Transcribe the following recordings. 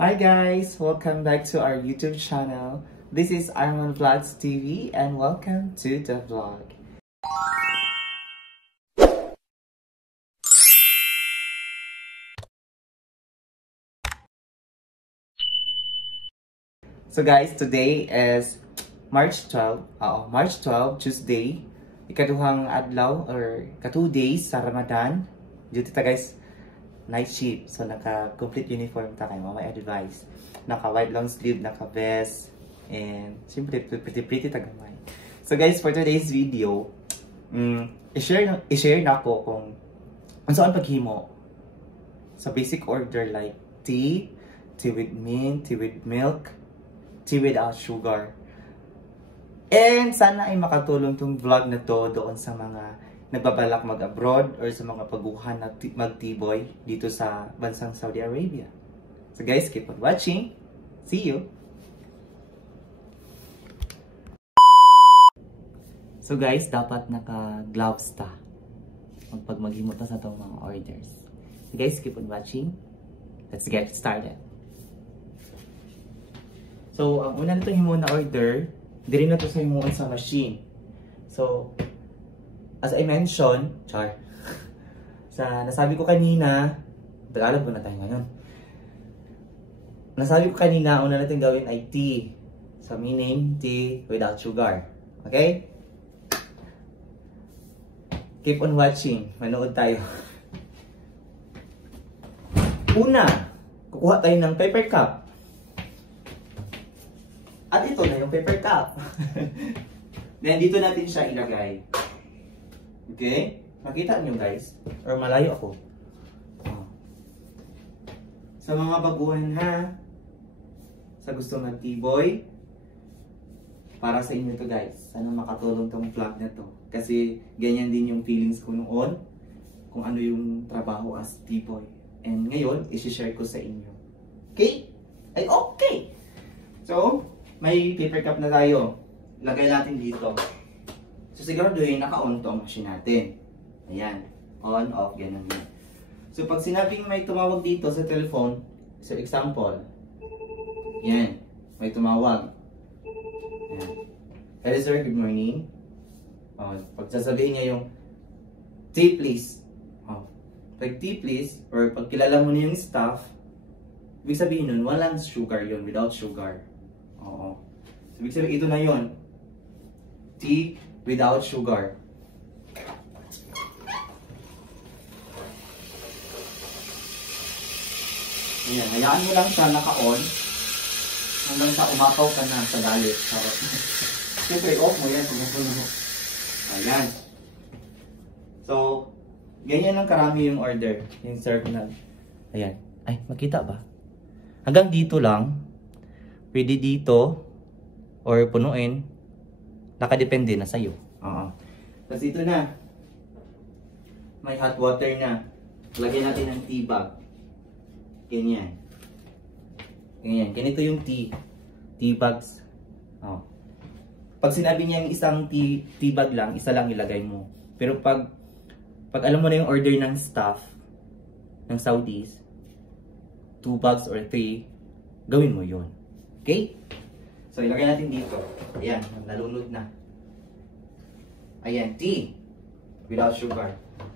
Hi guys! Welcome back to our YouTube channel. This is Arman Vlogs TV and welcome to the vlog. So guys, today is March 12, Tuesday. Ikaduhang adlaw or 2 days sa Ramadan. Dito ta guys, night shift. So naka-complete uniform ta kay mama advice. Naka-white long sleeve, naka-vest, and simply pretty tagamay. So guys, for today's video, i-share na ko kung ano saan paghimo sa basic order like tea with mint, tea with milk, tea without sugar. And sana ay makatulong tong vlog na to doon sa mga nagbabalak mag-abroad or sa mga paguhan na mag-T-boy dito sa bansang Saudi Arabia. So guys, keep on watching. See you! So guys, dapat naka-gloves ta pag maghimo ta sa itong mga orders. So guys, keep on watching. Let's get started. So, ang una nito himo na order, diri na to sa himuon sa machine. So, as I mentioned, nasabi ko kanina, Tagalog ko na tayo ngayon. Nasabi ko kanina, una natin gawin ay tea. So, meaning, tea without sugar. Okay? Keep on watching. Manood tayo. Una, kukuha tayo ng paper cup. At ito na yung paper cup. Then, dito natin siya ilagay. Okay? Makita nyo guys? Or malayo ako. Sa mga baguhan ha, sa gusto ng T-boy, para sa inyo to guys. Sana makatulong tong vlog na to. Kasi ganyan din yung feelings ko noon, kung ano yung trabaho as T-boy. And ngayon, isi-share ko sa inyo. Okay? Ay okay! So, may paper cup na tayo. Lagay natin dito. So, siguraduhin naka-on to ang machine natin. Ayan. On, off, ganun yan. So, pag sinabing may tumawag dito sa telephone, so example, yan, may tumawag. Ayan. Hello sir, good morning. Pag sasabihin niya yung tea please. Pag tea please, or pag kilala mo na yung staff, ibig sabihin nun, walang sugar yun, without sugar. Oo. So, ibig sabihin, ito na yun. Tea without sugar. Ayan, hayaan mo lang siya naka-on hanggang sa umapaw ka na sa galit. Siyempre, off mo yan. Ayan. So, ganyan lang karami yung order. Yung serve na. Ayan. Ay, makita ba? Hanggang dito lang. Pwede dito or punuin, nakadepende na sa'yo. Tapos ito na, may hot water na. Lagyan natin ng tea bag. Ganyan. Ganyan. Ganito yung tea bags. Pag sinabi niya yung isang tea bag lang, isa lang ilagay mo. Pero pag alam mo na yung order ng staff ng Saudis, 2 bags or 3, gawin mo yun. Okay? So, ilagay natin dito. Ayan, nalunod na. Ayan, tea without sugar.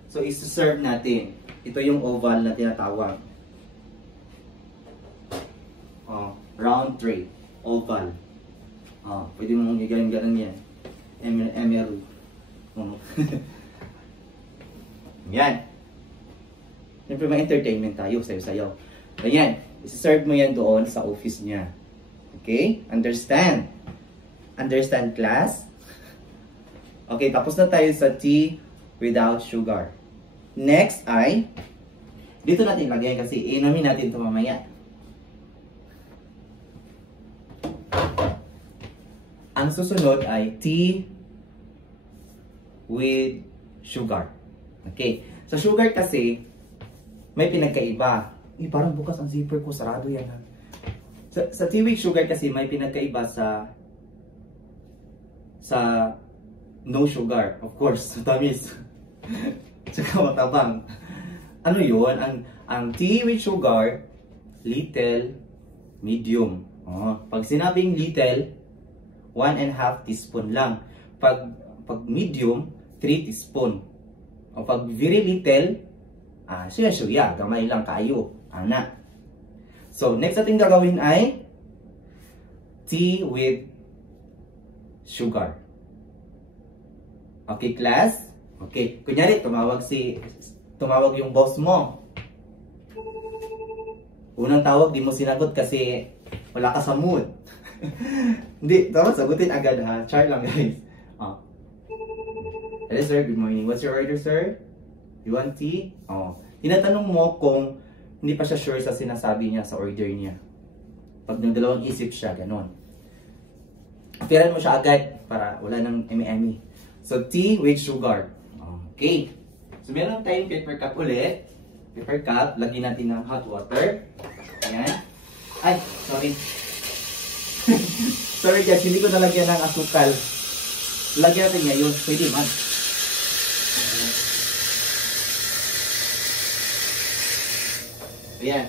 So, isi-serve natin. Ito yung oval na tinatawag. Round tray. Oval. Pwede mong igalan-galan yan. Emery. Yan. Siyempre, may entertainment tayo. Sayo-sayo. Ayan. Isi-serve mo yan doon sa office niya. Okay? Understand? Understand, class? Okay, tapos na tayo sa tea without sugar. Next ay, dito natin lagay kasi inumin natin ito mamaya. Ang susunod ay tea with sugar. Okay. So, sugar kasi, may pinagkaiba. Parang bukas ang zipper ko, sarado yan ha. Sa tea with sugar kasi may pinagkaiba sa no sugar, of course, tamis. Tsaka matabang. Ano yun? Ang tea with sugar, little, medium. Pag sinabing little, 1.5 teaspoon lang. Pag medium, 3 teaspoon. O pag very little, suya, gamay lang kayo. Ana. So, next natin gagawin ay tea with sugar. Okay, class? Okay. Kunyari, tumawag yung boss mo. Unang tawag, di mo sinagot kasi wala ka sa mood. Hindi, dapat sagutin agad ha. Char lang guys. Hello sir, good morning. What's your order, sir? You want tea? Tinatanong mo kung hindi pa siya sure sa sinasabi niya sa order niya. Pag nagdalawang isip siya, ganon. Apiran mo siya agad para wala nang eme-eme. So, tea with sugar. Okay. So, meron tayong paper cup ulit. Paper cup, lagyan natin ng hot water. Ayan. Ay, sorry. Sorry guys, hindi ko nalagyan ng asukal. Lagyan natin ngayon. Pwede man. Ayan.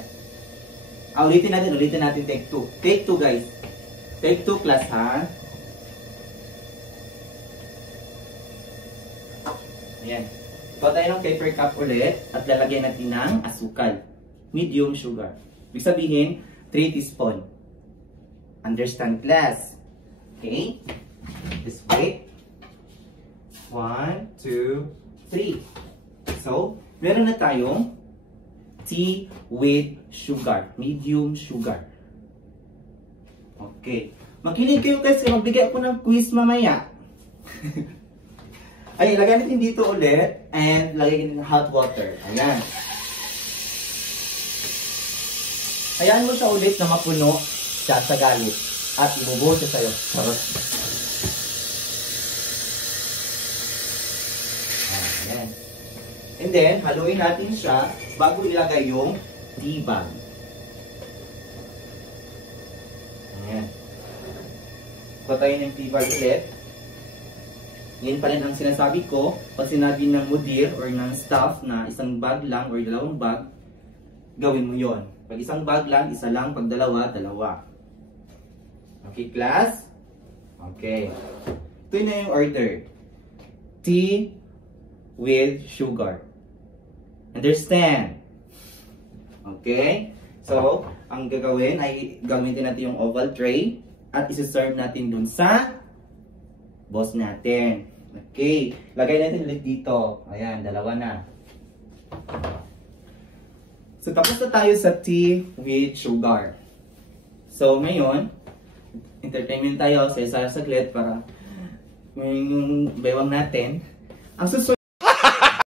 Ulitin natin. Take 2. Take 2 guys. Take 2 class ha. Ayan. Ito tayo ng paper cup ulit at lalagyan natin ng asukal. Medium sugar. Ibig sabihin, 3 teaspoon. Understand class? Okay? Just wait. 1, 2, 3. So, meron na tayong tea with sugar. Medium sugar. Okay. Makinig kayo kasi magbigay ako ng quiz mamaya. Ay, ilagay natin dito ulit and lagay natin hot water. Ayan. Hayaan mo siya ulit na mapuno siya sa galit at ibubuo siya sa'yo. Ayan. And then, haluin natin siya bago ilagay yung tea bag. Ayan. Patayin tayo ng tea bag ulit. Yan pa rin ang sinasabi ko, pag sinabi ng mudir or ng staff na isang bag lang or dalawang bag, gawin mo yon. Pag isang bag lang, isa lang. Pag dalawa, dalawa. Okay, class? Okay. Ito na yung order. Tea with sugar. Understand? Okay? So, ang gagawin ay gamitin natin yung oval tray at isi-serve natin dun sa boss natin. Okay. Lagay natin ulit dito. Ayan, dalawa na. So, tapos na tayo sa tea with sugar. So, ngayon, entertainment tayo sa isa saglit para yung baywang natin. Ang susunod